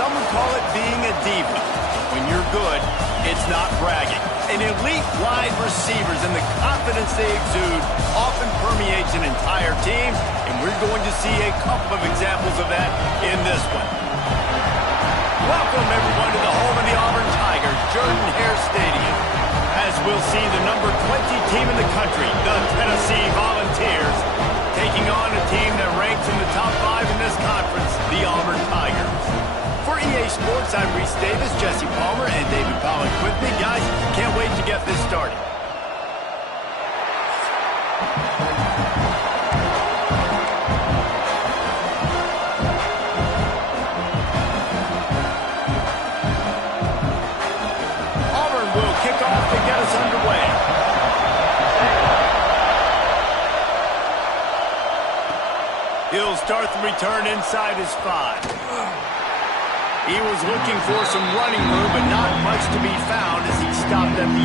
Some would call it being a diva. When you're good, it's not bragging. And elite wide receivers and the confidence they exude often permeates an entire team, and we're going to see a couple of examples of that in this one. Welcome, everyone, to the home of the Auburn Tigers, Jordan-Hare Stadium. As we'll see the number 20 team in the country, the Tennessee Volunteers, taking on a team that ranks in the top 5 in this conference, the Auburn Tigers. For EA Sports, I'm Reese Davis, Jesse Palmer, and David Pollock with me. Guys, can't wait to get this started. Auburn will kick off to get us underway. He'll start the return inside his 5. He was looking for some running room, but not much to be found as he stopped at the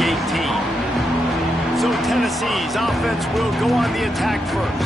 18. So Tennessee's offense will go on the attack first.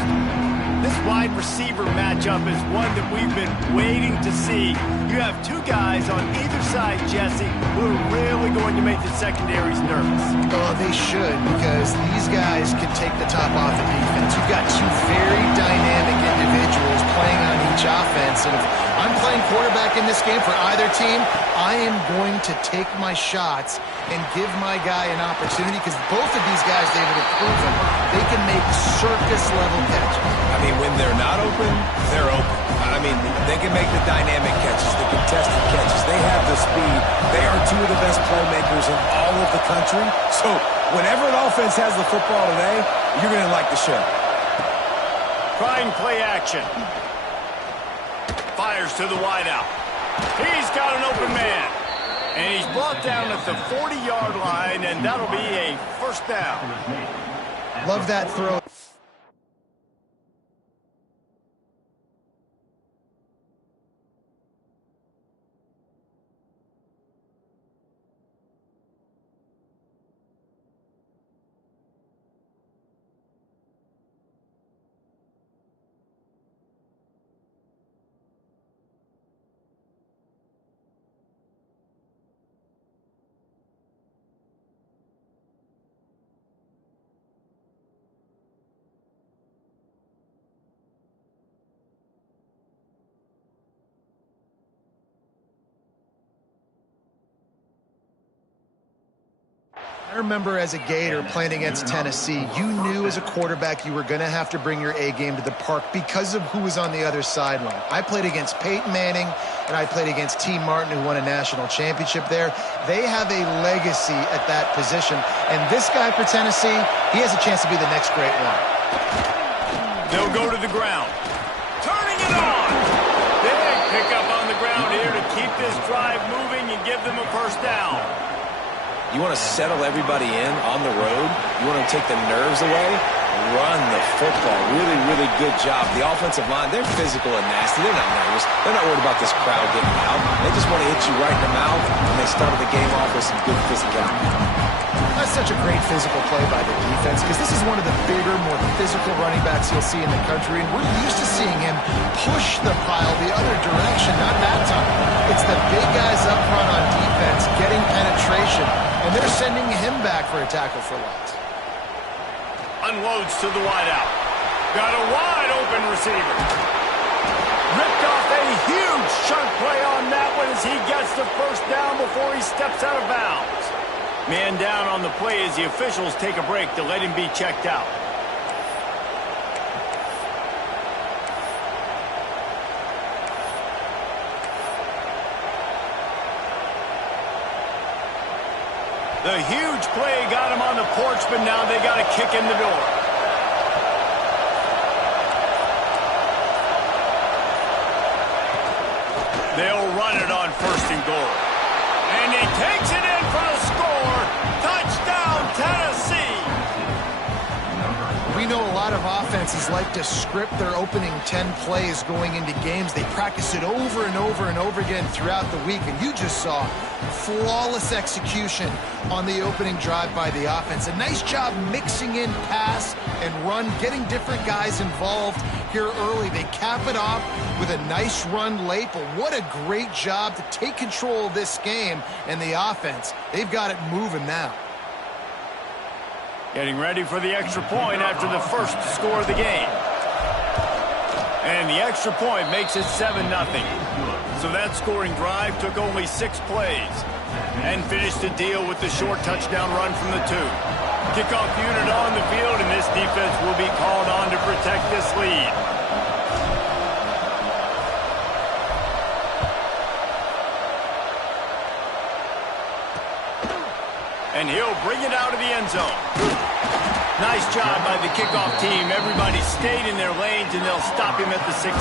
This wide receiver matchup is one that we've been waiting to see. You have two guys on either side, Jesse, who are really going to make the secondaries nervous. Oh, they should, because these guys can take the top off the defense. You've got two very dynamic individuals playing on each offense, and if I'm playing quarterback in this game for either team, I am going to take my shots and give my guy an opportunity, because both of these guys, David, have proven they can make circus-level catches. I mean, when they're not open, they're open. I mean, they can make the dynamic catches, the contested catches. They have the speed. They are two of the best playmakers in all of the country. So whenever an offense has the football today, you're going to like the show. Trying play action. Fires to the wideout. He's got an open man. And he's brought down at the 40-yard line, and that'll be a first down. Love that throw. I remember as a Gator playing against Tennessee, you knew as a quarterback you were going to have to bring your A game to the park because of who was on the other sideline. I played against Peyton Manning, and I played against T. Martin, who won a national championship there. They have a legacy at that position, and this guy for Tennessee, he has a chance to be the next great one. They'll go to the ground. Turning it on! Big pickup on the ground here to keep this drive moving and give them a first down. You want to settle everybody in on the road. You want to take the nerves away. Run the football. Really, really good job. The offensive line, they're physical and nasty. They're not nervous. They're not worried about this crowd getting out. They just want to hit you right in the mouth, and they started the game off with some good physicality. That's such a great physical play by the defense, because this is one of the bigger, more physical running backs you'll see in the country, and we're used to seeing him push the pile the other direction. Not that time. It's the big guys up front on defense getting penetration, and they're sending him back for a tackle for loss. Unloads to the wideout. Got a wide open receiver. Ripped off a huge chunk play on that one as he gets the first down before he steps out of bounds. Man down on the play as the officials take a break to let him be checked out. The huge play got him on the porch, but now they got a kick in the door. They'll run it on first and goal. And he takes it in for the score. Touchdown, Tennessee. We know a lot of offenses like to script their opening 10 plays going into games. They practice it over and over and over again throughout the week, and you just saw flawless execution on the opening drive by the offense. A nice job mixing in pass and run, getting different guys involved here early. They cap it off with a nice run late, but what a great job to take control of this game. And the offense, they've got it moving now. Getting ready for the extra point after the first score of the game. And the extra point makes it 7-0. So that scoring drive took only 6 plays and finished the deal with the short touchdown run from the 2. Kickoff unit on the field, and this defense will be called on to protect this lead. And he'll bring it out of the end zone. Nice job by the kickoff team. Everybody stayed in their lanes, and they'll stop him at the 16.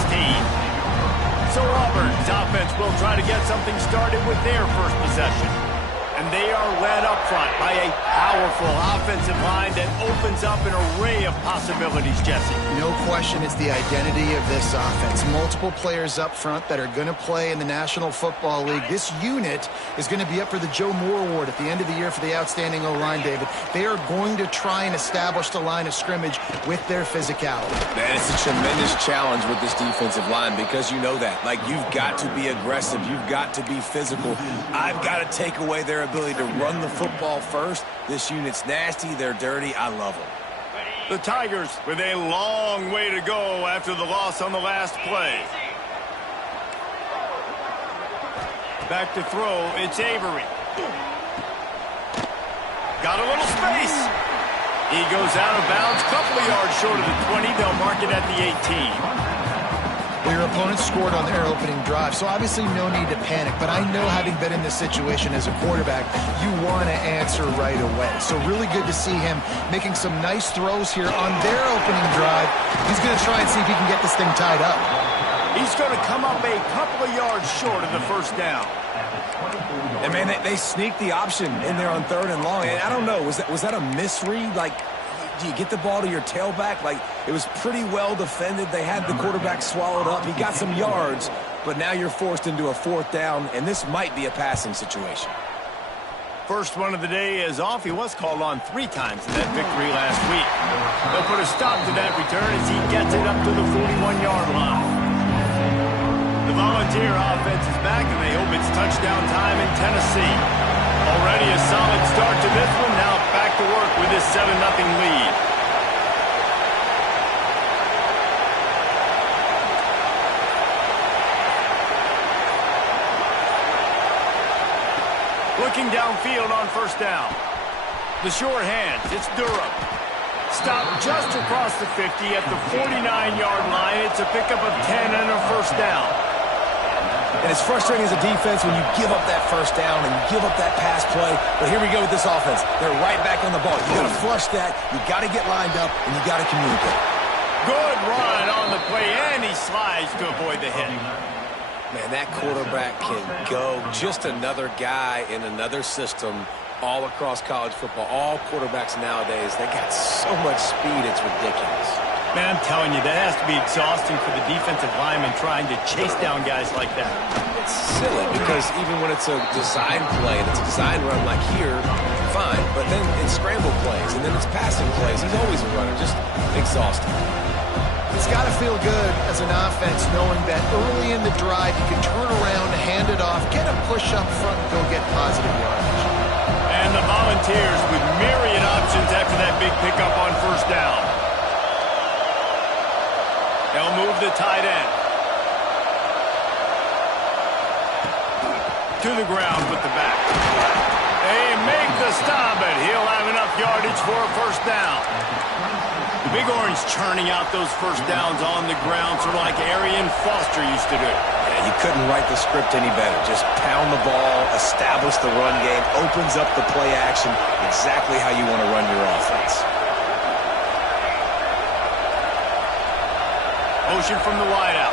So Auburn's offense will try to get something started with their first possession. And they are led up front by a powerful offensive line that opens up an array of possibilities, Jesse. No question it's the identity of this offense. Multiple players up front that are going to play in the National Football League. This unit is going to be up for the Joe Moore Award at the end of the year for the outstanding O-line, David. They are going to try and establish the line of scrimmage with their physicality. Man, it's a tremendous challenge with this defensive line because you know that. Like, you've got to be aggressive. You've got to be physical. I've got to take away their ability to run the football first. This unit's nasty. They're dirty. I love them. The Tigers with a long way to go after the loss on the last play. Back to throw. It's Avery. Got a little space. He goes out of bounds. Couple of yards short of the 20. They'll mark it at the 18. Your opponent scored on their opening drive, so obviously no need to panic. But I know, having been in this situation as a quarterback, you want to answer right away. So really good to see him making some nice throws here on their opening drive. He's going to try and see if he can get this thing tied up. He's going to come up a couple of yards short of the first down. And, man, they sneaked the option in there on 3rd and long. And I don't know, was that a misread? Like, do you get the ball to your tailback? Like, it was pretty well defended. They had the quarterback swallowed up. He got some yards, but now you're forced into a 4th down, and this might be a passing situation. First one of the day is off. He was called on 3 times in that victory last week. They'll put a stop to that return as he gets it up to the 41-yard line. The Volunteer offense is back, and they hope it's touchdown time in Tennessee. Already a solid start to this one. Now back to work with this 7-0 lead. Looking downfield on first down. The short hands. It's Durham. Stopped just across the 50 at the 49-yard line. It's a pickup of 10 and a first down. And it's frustrating as a defense when you give up that first down and you give up that pass play. But here we go with this offense. They're right back on the ball. You got to flush that. You got to get lined up, and you got to communicate. Good run on the play, and he slides to avoid the hit. Man, that quarterback can go. Just another guy in another system all across college football. All quarterbacks nowadays, they got so much speed, it's ridiculous. Man, I'm telling you, that has to be exhausting for the defensive lineman trying to chase down guys like that. It's silly because even when it's a design play and it's a design run like here, fine. But then it's scramble plays and then it's passing plays. He's always a runner, just exhausting. It's got to feel good as an offense knowing that early in the drive you can turn around, hand it off, get a push up front, and go get positive yardage. And the Volunteers with myriad options after that big pickup on first down. They'll move the tight end. To the ground with the back. They make the stop, but he'll have enough yardage for a first down. The Big Orange churning out those first downs on the ground, sort of like Arian Foster used to do. Yeah, you couldn't write the script any better. Just pound the ball, establish the run game, opens up the play action, exactly how you want to run your offense. Motion from the wideout.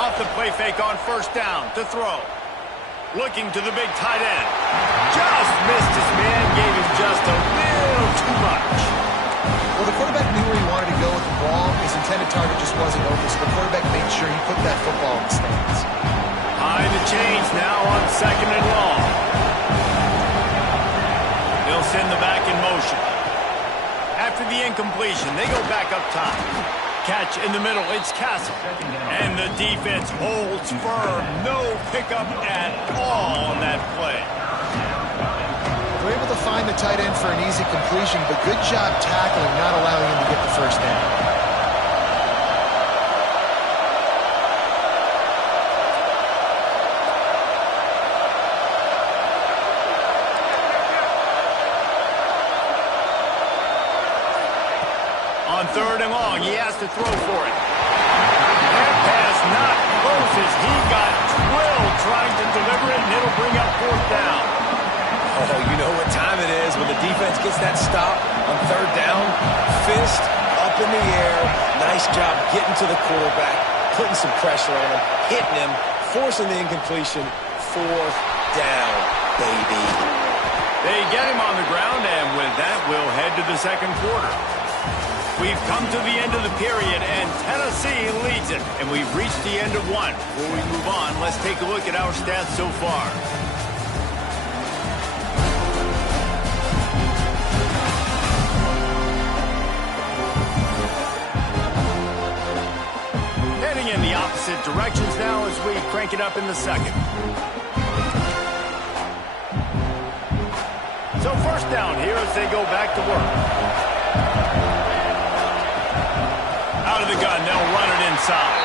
Off the play fake on first down to throw. Looking to the big tight end. Just missed his man, gave him just a little too much. Well, the quarterback knew where he wanted to go with the ball. His intended target just wasn't open, so the quarterback made sure he put that football in the stands. High the chains now on 2nd and long. They'll send the back in motion. After the incompletion, they go back up top. Catch in the middle, it's Castle. And the defense holds firm. No pickup at all on that play. They're able to find the tight end for an easy completion, but good job tackling, not allowing him to get the first down. On third and long, he has to throw for it. That pass not close as he got drilled trying to deliver it, and it'll bring up fourth down. Oh, you know what time it is when the defense gets that stop on third down. Fist up in the air. Nice job getting to the quarterback, putting some pressure on him, hitting him, forcing the incompletion. Fourth down, baby. They get him on the ground, and with that, we'll head to the second quarter. We've come to the end of the period, and Tennessee leads it. And we've reached the end of one. Before we move on, let's take a look at our stats so far. Heading in the opposite directions now as we crank it up in the second. So first down here as they go back to work. Out of the gun, they'll run it inside.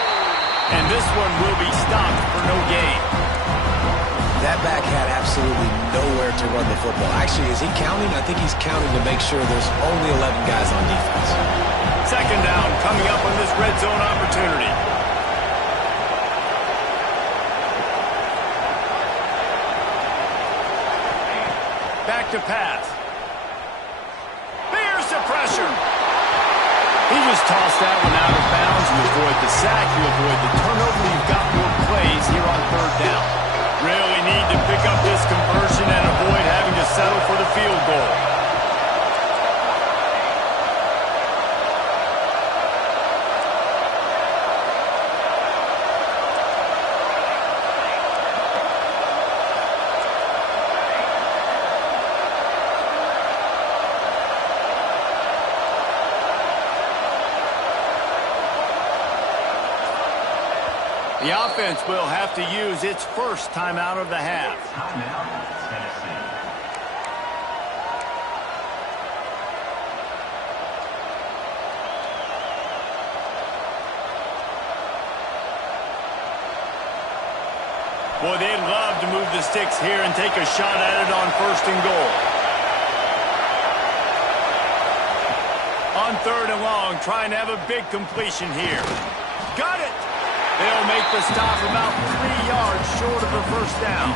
And this one will be stopped for no gain. That back had absolutely nowhere to run the football. Actually, is he counting? I think he's counting to make sure there's only 11 guys on defense. Second down coming up on this red zone opportunity. Back to pass. Here's the pressure. He just tossed that one out of bounds. You avoid the sack, you avoid the turnover. You've got more plays here on third down. Really need to pick up this conversion and avoid having to settle for the field goal. The offense will have to use its first timeout of the half. Boy, they'd love to move the sticks here and take a shot at it on first and goal. On third and long, trying to have a big completion here. Got it! They'll make the stop about 3 yards short of the first down.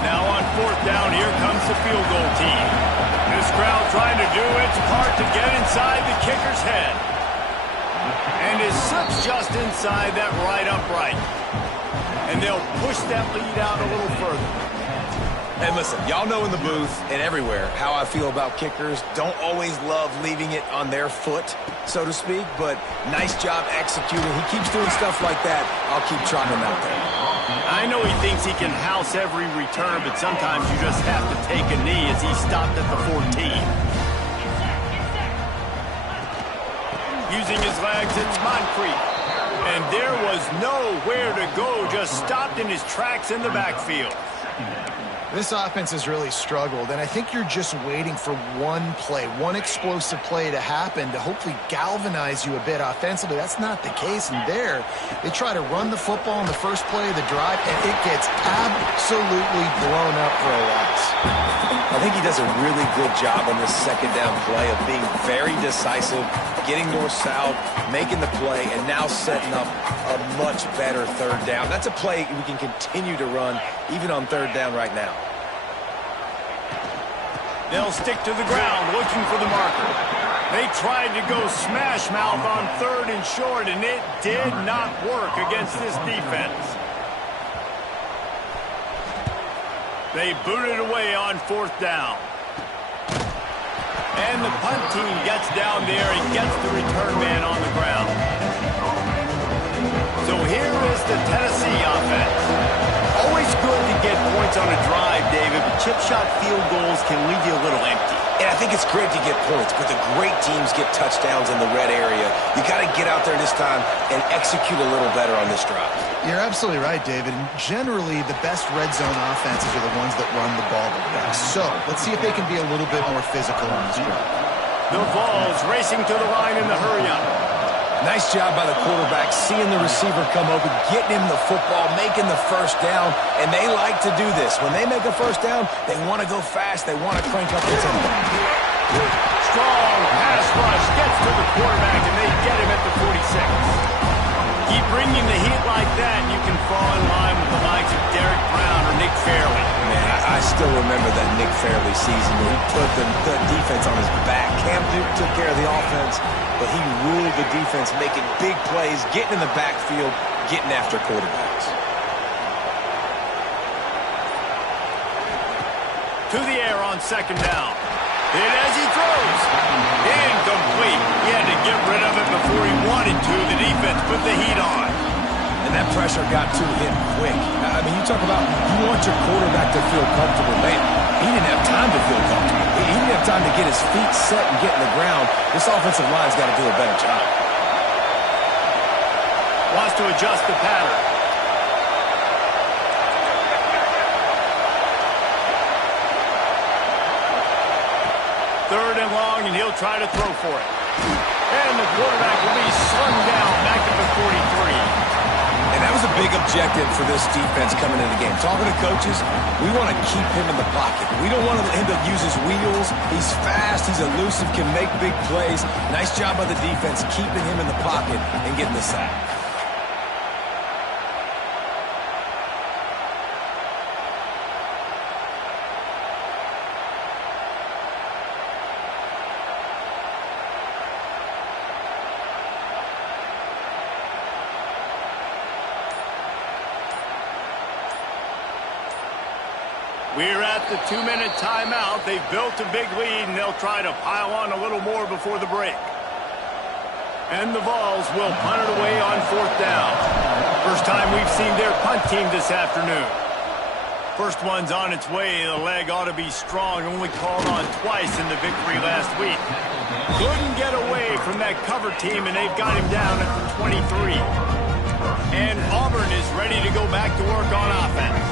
Now on fourth down, here comes the field goal team. This crowd trying to do its part to get inside the kicker's head. And it slips just inside that right upright. And they'll push that lead out a little further. And listen, y'all know in the booth and everywhere how I feel about kickers. Don't always love leaving it on their foot, so to speak, but nice job executing. He keeps doing stuff like that. I'll keep trotting him out there. I know he thinks he can house every return, but sometimes you just have to take a knee as he stopped at the 14. Using his legs, it's Moncrief. And there was nowhere to go, just stopped in his tracks in the backfield. This offense has really struggled, and I think you're just waiting for one play, one explosive play to happen to hopefully galvanize you a bit offensively. That's not the case, and there they try to run the football in the first play of the drive, and it gets absolutely blown up for a loss. I think he does a really good job on this second down play of being very decisive, getting north-south, making the play, and now setting up a much better third down. That's a play we can continue to run even on third down right now. They'll stick to the ground looking for the marker. They tried to go smash mouth on third and short, and it did not work against this defense. They booted away on fourth down. And the punt team gets down there and gets the return man on the ground. So here is the Tennessee offense. Always good good to get points on a drive, David, but chip shot field goals can leave you a little empty. And I think it's great to get points, but the great teams get touchdowns in the red area. You got to get out there this time and execute a little better on this drive. You're absolutely right, David. And generally, the best red zone offenses are the ones that run the ball the best. So let's see if they can be a little bit more physical on this drive. The Vols racing to the line in the hurry-up. Nice job by the quarterback, seeing the receiver come open, getting him the football, making the first down, and they like to do this. When they make a first down, they want to go fast. They want to crank up the tempo. Strong pass rush gets to the quarterback, and they get him at the 46. Keep bringing the heat like that, and you can fall in line with the likes of Derek Brown or Nick Fairley. Man, I still remember that Nick Fairley season where he put the defense on his back. Cam Duke took care of the offense, but he ruled the defense, making big plays, getting in the backfield, getting after quarterbacks. To the air on second down. Hit as he throws. Incomplete. He had to get rid of it before he wanted to. The defense put the heat on. And that pressure got to him quick. I mean, you talk about you want your quarterback to feel comfortable. Man, he didn't have time to feel comfortable. He didn't have time to get his feet set and get in the ground. This offensive line's got to do a better job. Wants to adjust the pattern. Third and long, and he'll try to throw for it. And the quarterback will be slung down back at the 43. And that was a big objective for this defense coming into the game. Talking to coaches, we want to keep him in the pocket. We don't want him to use his wheels. He's fast. He's elusive, can make big plays. Nice job by the defense keeping him in the pocket and getting the sack. We're at the 2-minute timeout. They've built a big lead, and they'll try to pile on a little more before the break. And the Vols will punt it away on fourth down. First time we've seen their punt team this afternoon. First one's on its way. The leg ought to be strong. Only called on twice in the victory last week. Couldn't get away from that cover team, and they've got him down at the 23. And Auburn is ready to go back to work on offense.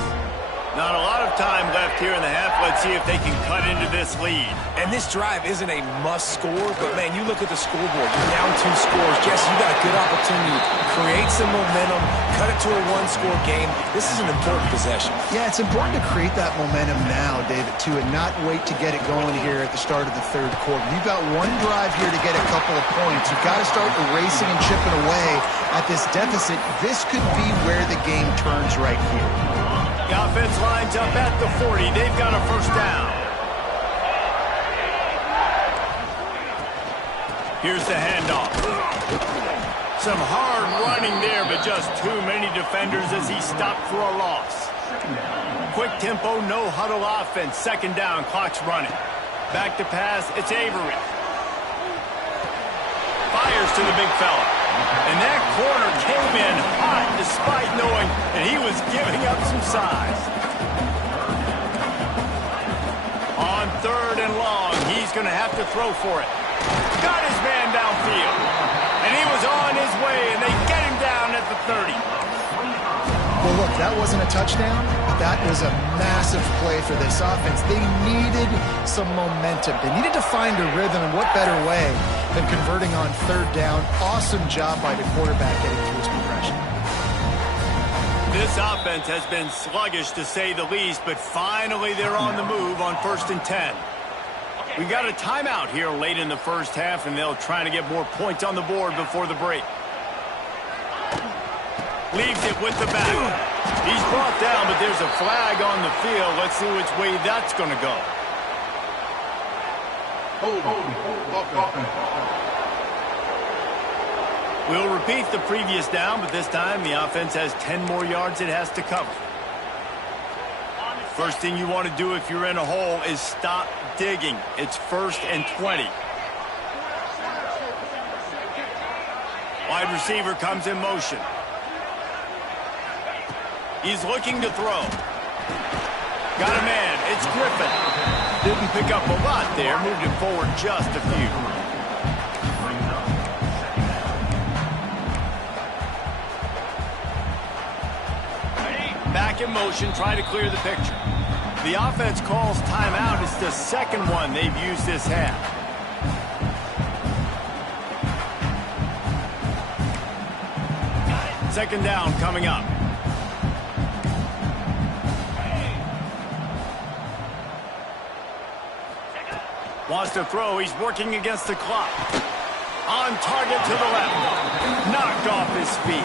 Not a lot of time left here in the half. Let's see if they can cut into this lead. And this drive isn't a must score, but, man, you look at the scoreboard. You're down 2 scores. Jesse, you got a good opportunity to create some momentum, cut it to a 1-score game. This is an important possession. Yeah, it's important to create that momentum now, David, too, and not wait to get it going here at the start of the third quarter. You've got one drive here to get a couple of points. You've got to start erasing and chipping away at this deficit. This could be where the game turns right here. The offense lines up at the 40. They've got a first down. Here's the handoff. Some hard running there, but just too many defenders as he stopped for a loss. Quick tempo, no huddle offense. Second down, clock's running. Back to pass, it's Avery. Fires to the big fella. And that corner came in hot despite knowing that he was giving up some size. On third and long, he's going to have to throw for it. Got his man downfield. And he was on his way, and they get him down at the 30. Well, look, that wasn't a touchdown. That was a massive play for this offense. They needed some momentum. They needed to find a rhythm, and what better way than converting on third down. Awesome job by the quarterback getting through his progression. This offense has been sluggish, to say the least, but finally they're on the move on 1st and 10. We've got a timeout here late in the first half, and they'll try to get more points on the board before the break. Leaves it with the back. He's brought down, but there's a flag on the field. Let's see which way that's going to go. We'll repeat the previous down, but this time the offense has 10 more yards it has to cover. First thing you want to do if you're in a hole is stop digging. It's 1st and 20. Wide receiver comes in motion. He's looking to throw. Got a man. It's Griffin. Didn't pick up a lot there. Moved him forward just a few. Back in motion, trying to clear the picture. The offense calls timeout. It's the second one they've used this half. Second down coming up. Wants to throw. He's working against the clock. On target to the left. Knocked off his feet.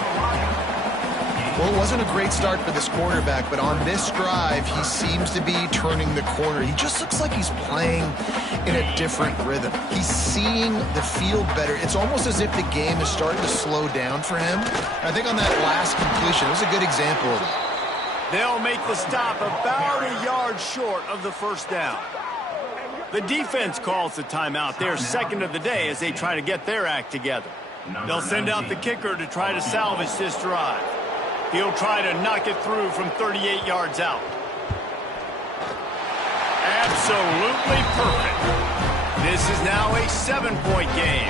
Well, it wasn't a great start for this quarterback, but on this drive, he seems to be turning the corner. He just looks like he's playing in a different rhythm. He's seeing the field better. It's almost as if the game is starting to slow down for him. I think on that last completion, it was a good example of it. They'll make the stop about a yard short of the first down. The defense calls the timeout. They're second of the day as they try to get their act together. They'll send out the kicker to try to salvage this drive. He'll try to knock it through from 38 yards out. Absolutely perfect. This is now a 7-point game.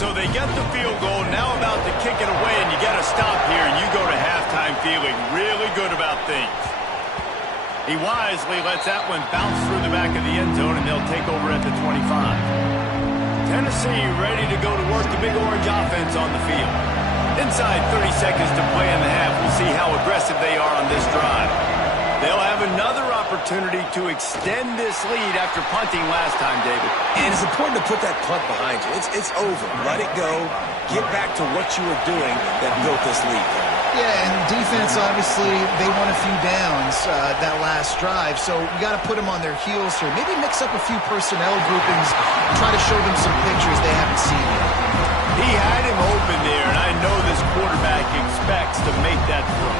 So they get the field goal, now about to kick it away, and you get a stop here, and you go to halftime feeling really good about things. He wisely lets that one bounce through the back of the end zone, and they'll take over at the 25. Tennessee ready to go to work the Big Orange offense on the field. Inside 30 seconds to play in the half. We'll see how aggressive they are on this drive. They'll have another opportunity to extend this lead after punting last time, David. And it's important to put that punt behind you. It's over. Let it go. Get back to what you were doing that built this lead. Yeah, and defense, obviously, they won a few downs that last drive, so you got to put them on their heels here. Maybe mix up a few personnel groupings, try to show them some pictures they haven't seen yet. He had him open there, and I know this quarterback expects to make that throw.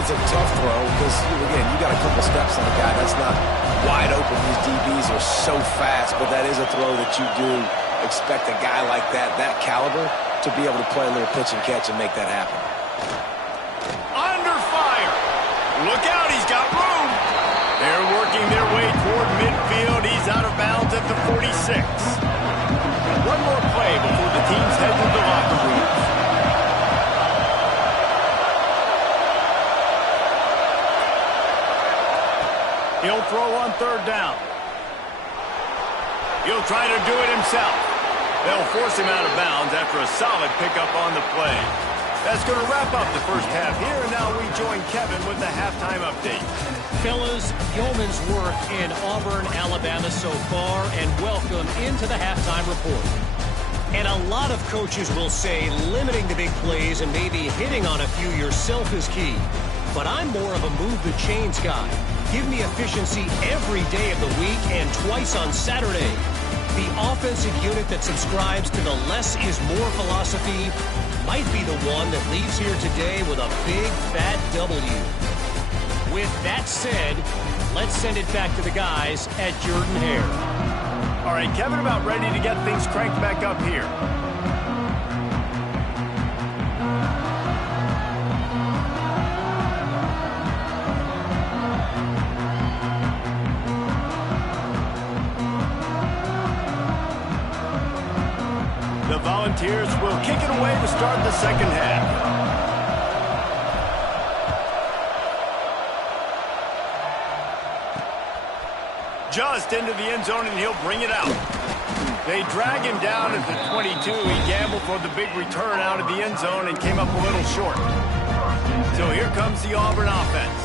It's a tough throw because, again, you got a couple steps on a guy that's not wide open. These DBs are so fast, but that is a throw that you do expect a guy like that caliber, to be able to play a little pitch and catch and make that happen. Under fire. Look out, he's got room. They're working their way toward midfield. He's out of bounds at the 46. One more play before the teams head to the locker rooms. He'll throw on third down. He'll try to do it himself. They'll force him out of bounds after a solid pickup on the play. That's going to wrap up the first half here, and now we join Kevin with the halftime update. Fellas, yeoman's work in Auburn, Alabama so far, and welcome into the halftime report. And a lot of coaches will say limiting the big plays and maybe hitting on a few yourself is key. But I'm more of a move the chains guy. Give me efficiency every day of the week and twice on Saturday. The offensive unit that subscribes to the less is more philosophy might be the one that leaves here today with a big, fat W. With that said, let's send it back to the guys at Jordan-Hare. All right, Kevin, about ready to get things cranked back up here. The Volunteers will kick it away to start the second half. Just into the end zone, and he'll bring it out. They drag him down at the 22. He gambled for the big return out of the end zone and came up a little short. So here comes the Auburn offense.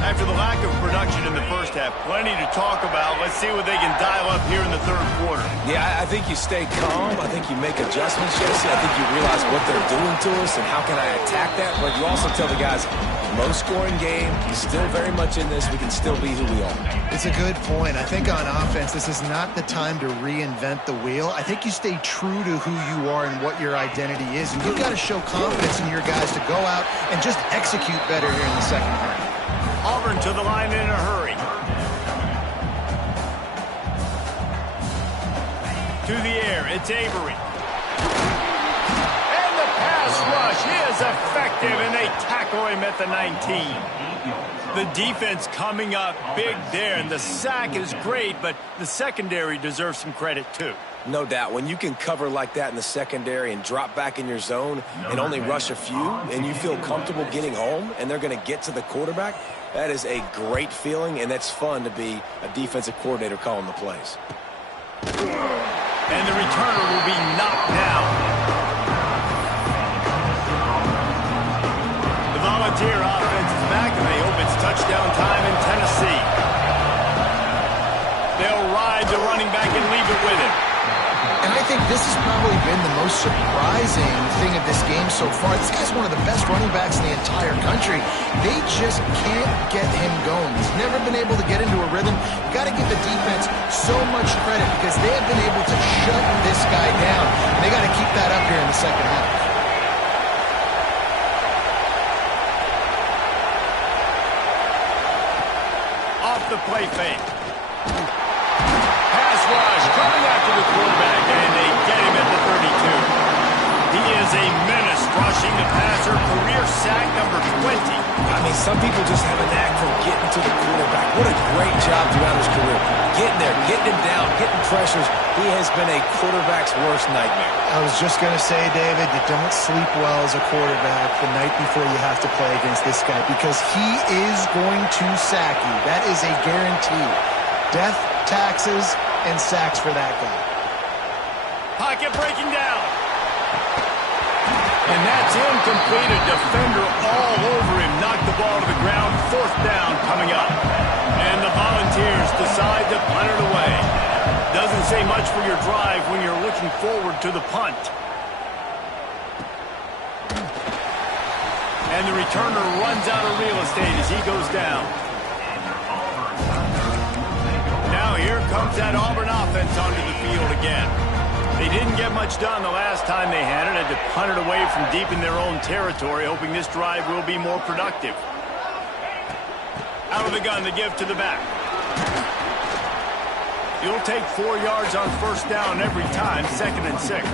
After the lack of production in the first half, plenty to talk about. Let's see what they can dial up here in the third quarter. Yeah, I think you stay calm. I think you make adjustments, Jesse. I think you realize what they're doing to us and how can I attack that. But you also tell the guys, low-scoring game, still very much in this. We can still be who we are. It's a good point. I think on offense, this is not the time to reinvent the wheel. I think you stay true to who you are and what your identity is. And you've got to show confidence in your guys to go out and just execute better here in the second half. Auburn to the line in a hurry. To the air, it's Avery. And the pass rush is That's effective, and they tackle him at the 19. The defense coming up big there, and the sack is great, but the secondary deserves some credit too. No doubt. When you can cover like that in the secondary and drop back in your zone and only rush a few, and you feel comfortable getting home, and they're going to get to the quarterback, that is a great feeling, and that's fun to be a defensive coordinator calling the plays. And the returner will be knocked down. The Volunteer offense is back, and they hope it's touchdown time in Tennessee. They'll ride the running back and leave it with him. And I think this has probably been the most surprising thing of this game so far. This guy's one of the best running backs in the entire country. They just can't get him going. He's never been able to get into a rhythm. You got to give the defense so much credit because they have been able to shut this guy down. And they got to keep that up here in the second half. Off the play fake. Pass rush coming after the quarterback, and they get him at the 32. He is a menace rushing the passer, career sack number 20. I mean, some people just have a knack for getting to the quarterback. What a great job throughout his career. Getting there, getting him down, getting pressures. He has been a quarterback's worst nightmare. I was just going to say, David, you don't sleep well as a quarterback the night before you have to play against this guy because he is going to sack you. That is a guarantee. Death, taxes, and sacks for that guy. Pocket breaking down. And that's incomplete. A defender all over him. Knocked the ball to the ground. Fourth down coming up. And the Volunteers decide to punt it away. Doesn't say much for your drive when you're looking forward to the punt. And the returner runs out of real estate as he goes down. Now here comes that Auburn offense onto the field again. They didn't get much done the last time they had it. Had to punt it away from deep in their own territory, hoping this drive will be more productive. Out of the gun to give to the back. You'll take 4 yards on first down every time, 2nd and 6.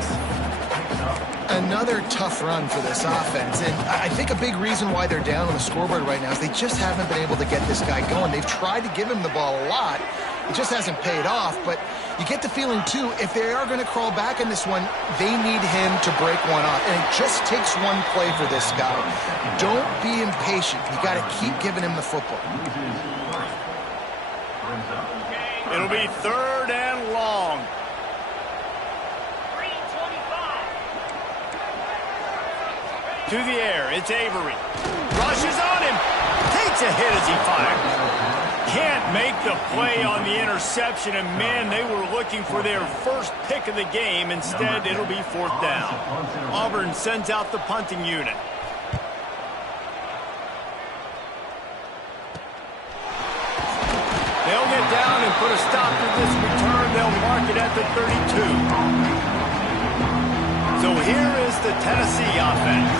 Another tough run for this offense, and I think a big reason why they're down on the scoreboard right now is they just haven't been able to get this guy going. They've tried to give him the ball a lot. It just hasn't paid off, but you get the feeling, too, if they are going to crawl back in this one, they need him to break one off, and it just takes one play for this guy. Don't be impatient. You got to keep giving him the football. It'll be 3rd and long. To the air, it's Avery. Rushes on him. Takes a hit as he fires. Can't make the play on the interception, and man, they were looking for their first pick of the game. Instead, it'll be 4th down. Auburn sends out the punting unit. They'll get down and put a stop to this return. They'll mark it at the 32. So here is the Tennessee offense.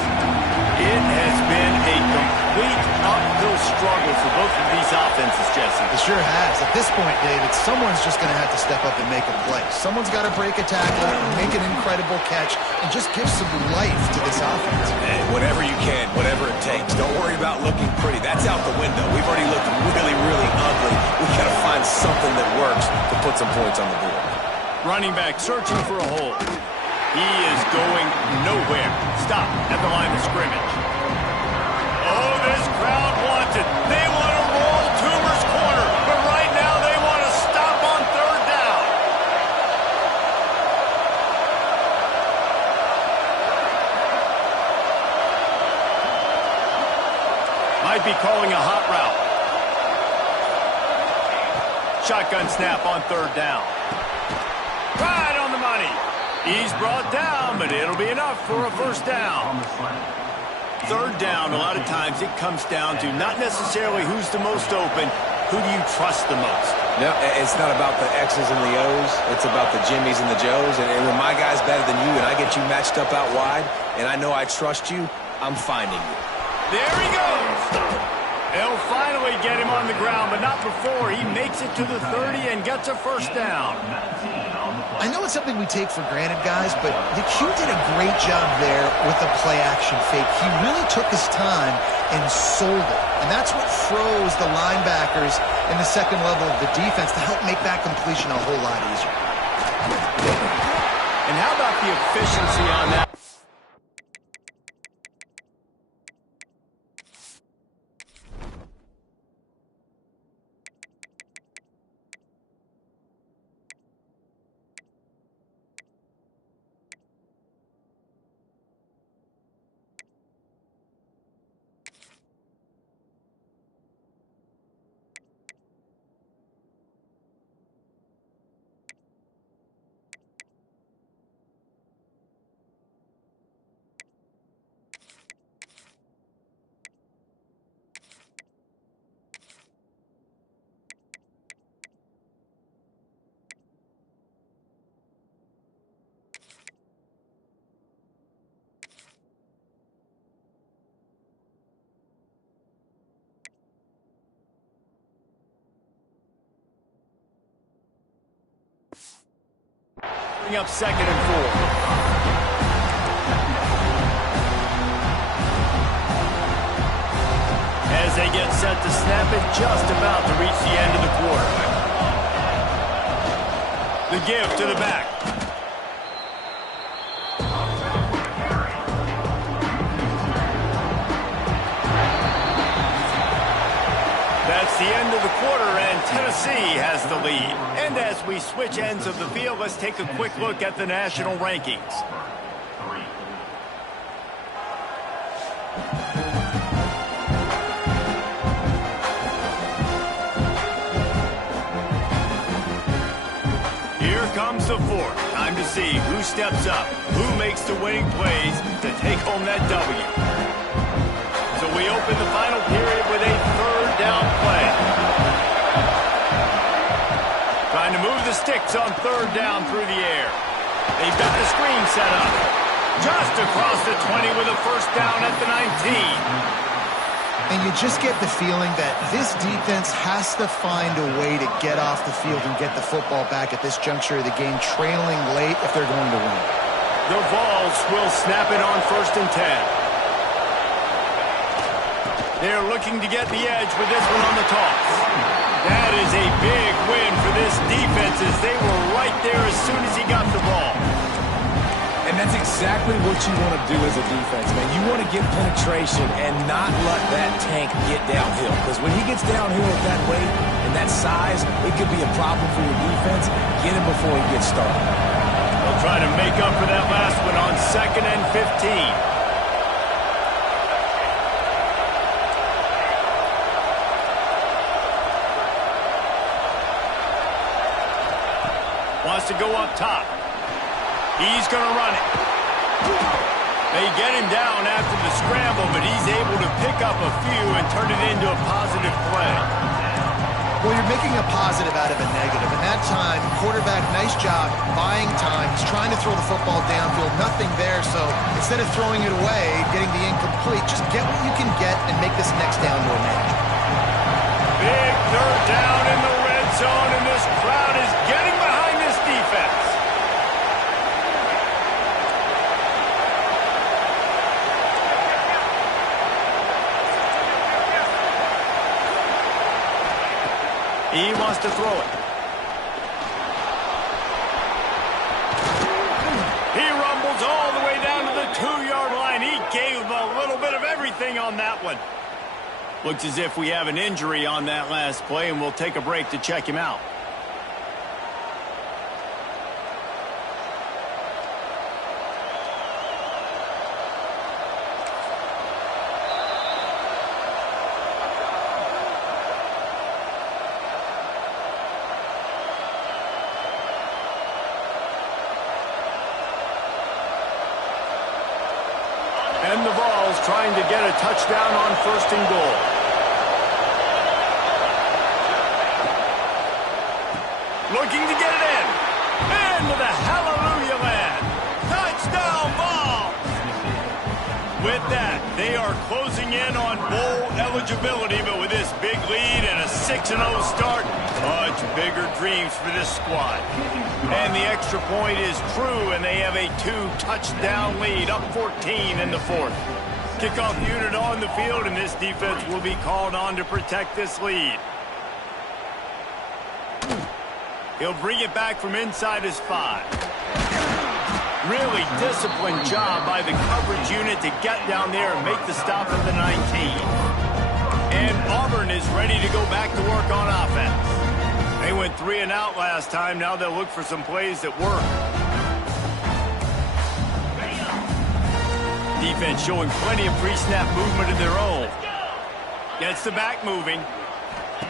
It has been a complete uphill struggle for both of these offenses, Jesse. It sure has. At this point, David, someone's just going to have to step up and make a play. Someone's got to break a tackle, make an incredible catch, and just give some life to this offense. And whatever you can, whatever it takes. Don't worry about looking pretty. That's out the window. We've already looked really, really ugly. We've got to find something that works to put some points on the board. Running back searching for a hole. He is going nowhere. Stop at the line of scrimmage. Oh, this crowd wants it. They want to roll Toomer's corner, but right now they want to stop on 3rd down. Might be calling a hot route. Shotgun snap on 3rd down. Right on the money. He's brought down, but it'll be enough for a first down. 3rd down, a lot of times it comes down to not necessarily who's the most open, who do you trust the most? No, it's not about the X's and the O's. It's about the Jimmys and the Joes. And when my guy's better than you and I get you matched up out wide and I know I trust you, I'm finding you. There he goes. They'll finally get him on the ground, but not before he makes it to the 30 and gets a first down. I I know it's something we take for granted, guys, but the Q did a great job there with the play-action fake. He really took his time and sold it. And that's what froze the linebackers in the second level of the defense to help make that completion a whole lot easier. And how about the efficiency on that? Bring up 2nd and 4. As they get set to snap it, just about to reach the end of the quarter. The give to the back. That's the end of the quarter, and Tennessee has the lead. And as we switch ends of the field, let's take a quick look at the national rankings. Here comes the fourth. Time to see who steps up, who makes the winning plays to take home that W. So we open the final period with a third down play. Trying to move the sticks on third down through the air. They've got the screen set up. Just across the 20 with a first down at the 19. And you just get the feeling that this defense has to find a way to get off the field and get the football back at this juncture of the game, trailing late if they're going to win. The Vols will snap it on 1st and 10. They're looking to get the edge with this one on the toss. That is a big win for this defense as they were right there as soon as he got the ball. And that's exactly what you want to do as a defense, man. You want to get penetration and not let that tank get downhill. Because when he gets downhill at that weight and that size, it could be a problem for your defense. Get him before he gets started. They'll try to make up for that last one on 2nd and 15. Wants to go up top. He's going to run it. They get him down after the scramble, but he's able to pick up a few and turn it into a positive play. Well, you're making a positive out of a negative. And that time, quarterback, nice job buying time. He's trying to throw the football downfield. Nothing there, so instead of throwing it away, getting the incomplete, just get what you can get and make this next down more manageable. Big third down in the red zone, and this crowd is getting behind this defense. He wants to throw it. He rumbles all the way down to the 2-yard line. He gave a little bit of everything on that one. Looks as if we have an injury on that last play, and we'll take a break to check him out. And the Vols trying to get a touchdown on 1st and goal. Looking to get it in. Into the hallelujah land. Touchdown Vols! With that, they are closing in on bowl eligibility. eligibility, but with this big lead and a 6-0 start, much bigger dreams for this squad. And the extra point is true, and they have a 2-touchdown lead, up 14 in the fourth. Kickoff unit on the field, and this defense will be called on to protect this lead. He'll bring it back from inside his 5. Really disciplined job by the coverage unit to get down there and make the stop at the 19. And Auburn is ready to go back to work on offense. They went 3 and out last time. Now they'll look for some plays that work. Defense showing plenty of pre-snap movement of their own. Gets the back moving.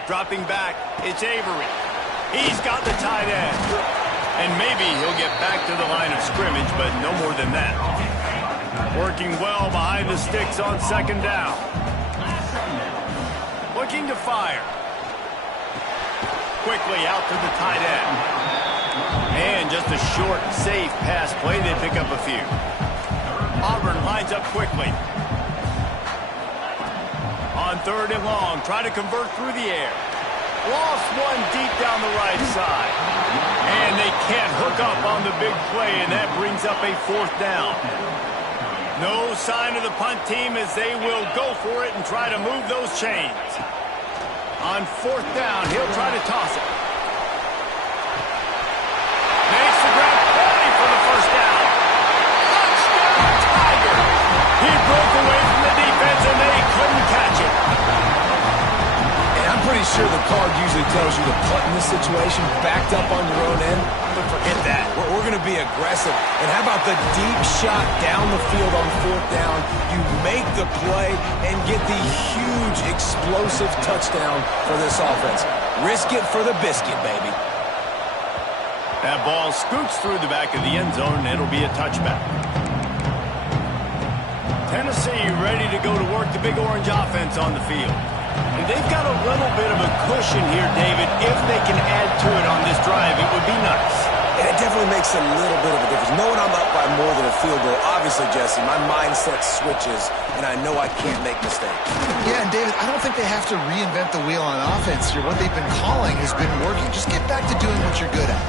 Dropping back, it's Avery. He's got the tight end. And maybe he'll get back to the line of scrimmage, but no more than that. Working well behind the sticks on second down. Looking to fire. Quickly out to the tight end. And just a short, safe pass play. They pick up a few. Auburn lines up quickly. On 3rd and long, try to convert through the air. Lost one deep down the right side. And they can't hook up on the big play, and that brings up a 4th down. No sign of the punt team as they will go for it and try to move those chains. On 4th down, he'll try to toss it. Makes the grab play for the first down. Touchdown, Tiger! He broke away from the defense, and they couldn't catch it. I'm pretty sure the card usually tells you to punt in this situation, backed up on your own end. But forget that. We're going to be aggressive. And how about the deep shot down the field on 4th down? You make the play and get the huge explosive touchdown for this offense. Risk it for the biscuit, baby. That ball scoots through the back of the end zone, and it'll be a touchback. Tennessee ready to go to work the Big Orange offense on the field. And they've got a little bit of a cushion here, David. If they can add to it on this drive, it would be nice. And it definitely makes a little bit of a difference. Knowing I'm up by more than a field goal, obviously, Jesse, my mindset switches, and I know I can't make mistakes. Yeah, and David, I don't think they have to reinvent the wheel on offense here. What they've been calling has been working. Just get back to doing what you're good at.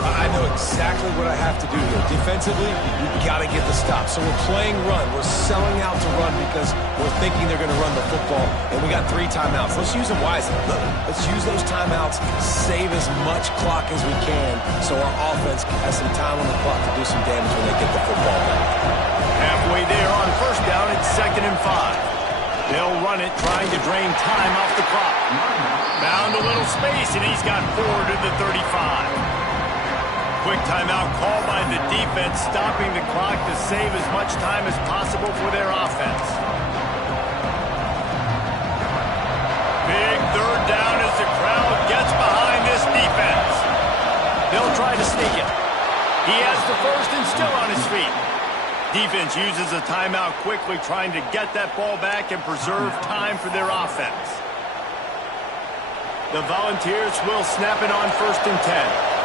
I know exactly what I have to do here. Defensively, we've got to get the stop. So we're playing run. We're selling out to run because we're thinking they're going to run the football, and we got 3 timeouts. Let's use them wisely. Let's use those timeouts, save as much clock as we can so our offense has some time on the clock to do some damage when they get the football back. Halfway there on 1st down, it's 2nd and 5. They'll run it, trying to drain time off the clock. Found a little space, and he's got 4 to the 35. Quick timeout call by the defense, stopping the clock to save as much time as possible for their offense. Big 3rd down as the crowd gets behind this defense. They'll try to sneak it. He has the first and still on his feet. Defense uses a timeout quickly, trying to get that ball back and preserve time for their offense. The Volunteers will snap it on 1st and 10.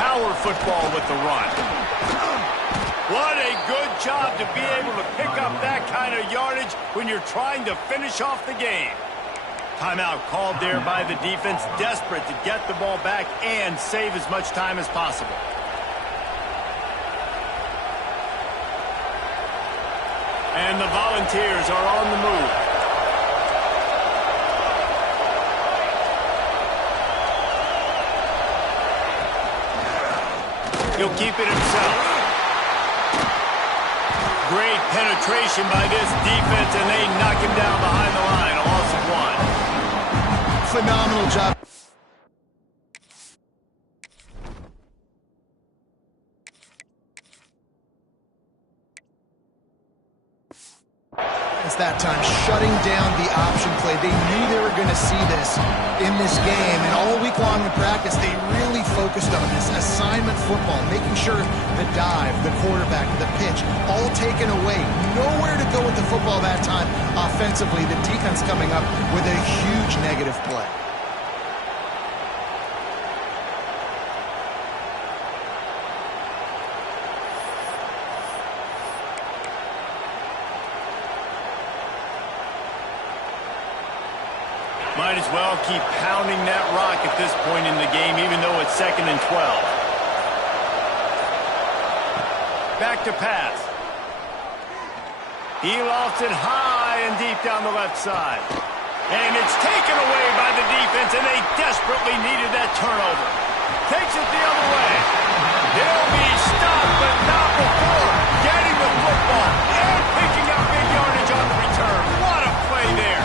Power football with the run. What a good job to be able to pick up that kind of yardage when you're trying to finish off the game. Timeout called there by the defense, desperate to get the ball back and save as much time as possible. And the Volunteers are on the move. He'll keep it himself. Great penetration by this defense, and they knock him down behind the line. A loss of 1. Phenomenal job. It's that time, shutting down the option play. They knew they were going to see this in this game, and all week long in practice, they really focused on this assignment football, making sure the dive, the quarterback, the pitch, all taken away. Nowhere to go with the football that time offensively. The defense coming up with a huge negative play. Might as well keep pounding that rock at this point in the game, even though it's 2nd and 12. Back to pass. He lofts it high and deep down the left side. And it's taken away by the defense, and they desperately needed that turnover. Takes it the other way. He'll be stopped, but not before getting the football and picking up big yardage on the return. What a play there.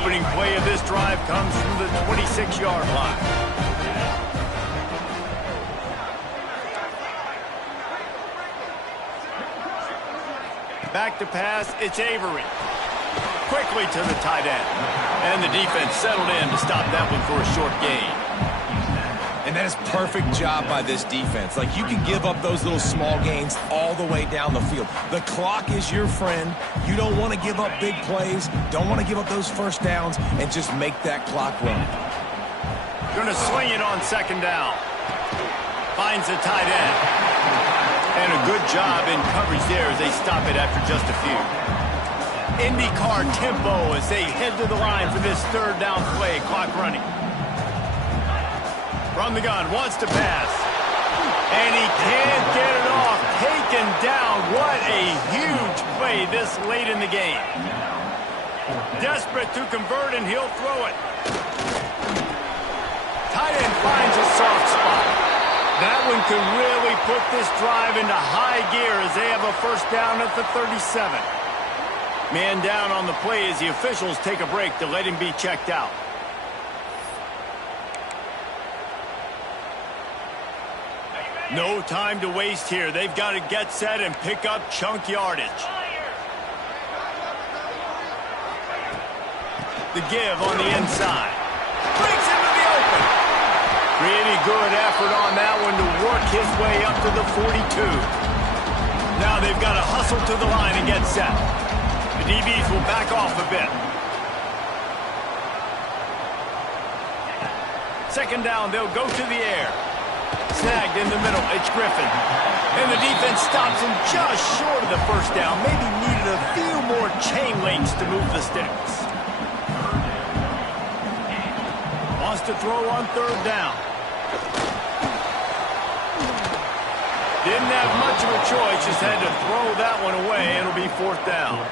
Opening play of this drive comes from the 26-yard line. Back to pass, it's Avery. Quickly to the tight end. And the defense settled in to stop that one for a short gain. And that is perfect job by this defense. Like, you can give up those little small gains all the way down the field. The clock is your friend. You don't want to give up big plays. Don't want to give up those first downs, and just make that clock run. Going to swing it on 2nd down. Finds the tight end. And a good job in coverage there as they stop it after just a few. IndyCar tempo as they head to the line for this 3rd down play. Clock running. From the gun, wants to pass. And he can't get it off. Taken down. What a huge play this late in the game. Desperate to convert, and he'll throw it. Tight end finds a soft spot. That one could really put this drive into high gear as they have a 1st down at the 37. Man down on the play as the officials take a break to let him be checked out. No time to waste here. They've got to get set and pick up chunk yardage. The give on the inside. Breaks into the open. Pretty good effort on that one to work his way up to the 42. Now they've got to hustle to the line and get set. The DBs will back off a bit. 2nd down, they'll go to the air. Snagged in the middle, it's Griffin. And the defense stops him just short of the 1st down. Maybe needed a few more chain links to move the sticks. Wants to throw on 3rd down. Didn't have much of a choice, just had to throw that one away. It'll be 4th down.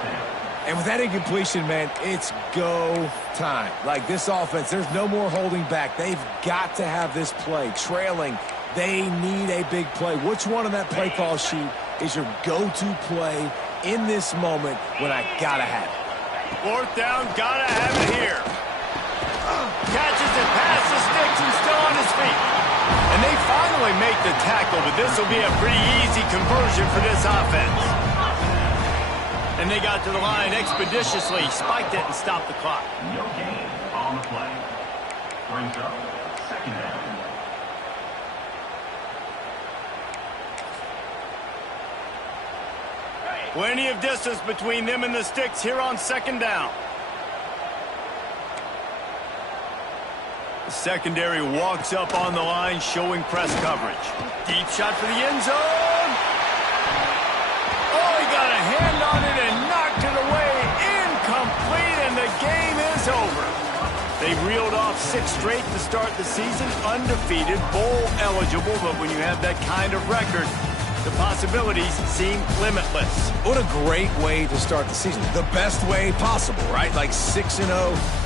And with that incompletion, man, it's go time. Like, this offense, there's no more holding back. They've got to have this play. Trailing, they need a big play. Which one on that play call sheet is your go-to play in this moment when I gotta have it? 4th down, gotta have it here. Catches it past the sticks and still on his feet. And they finally make the tackle, but this will be a pretty easy conversion for this offense. And they got to the line expeditiously, spiked it, and stopped the clock. No gain on the play. Brings up 2nd down. Plenty of distance between them and the sticks here on 2nd down. The secondary walks up on the line, showing press coverage. Deep shot for the end zone. Oh, he got a hand on it and knocked it away. Incomplete, and the game is over. They reeled off 6 straight to start the season, undefeated, bowl eligible, but when you have that kind of record, the possibilities seem limitless. What a great way to start the season. The best way possible, right? Like 6-0,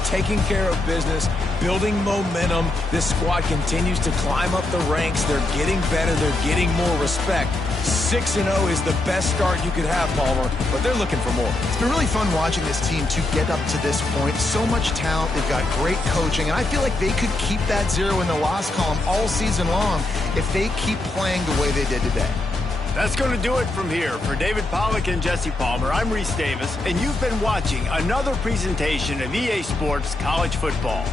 taking care of business, building momentum. This squad continues to climb up the ranks. They're getting better. They're getting more respect. 6-0 is the best start you could have, Palmer, but they're looking for more. It's been really fun watching this team to get up to this point. So much talent. They've got great coaching, and I feel like they could keep that 0 in the loss column all season long if they keep playing the way they did today. That's going to do it from here. For David Pollack and Jesse Palmer, I'm Reese Davis, and you've been watching another presentation of EA Sports College Football.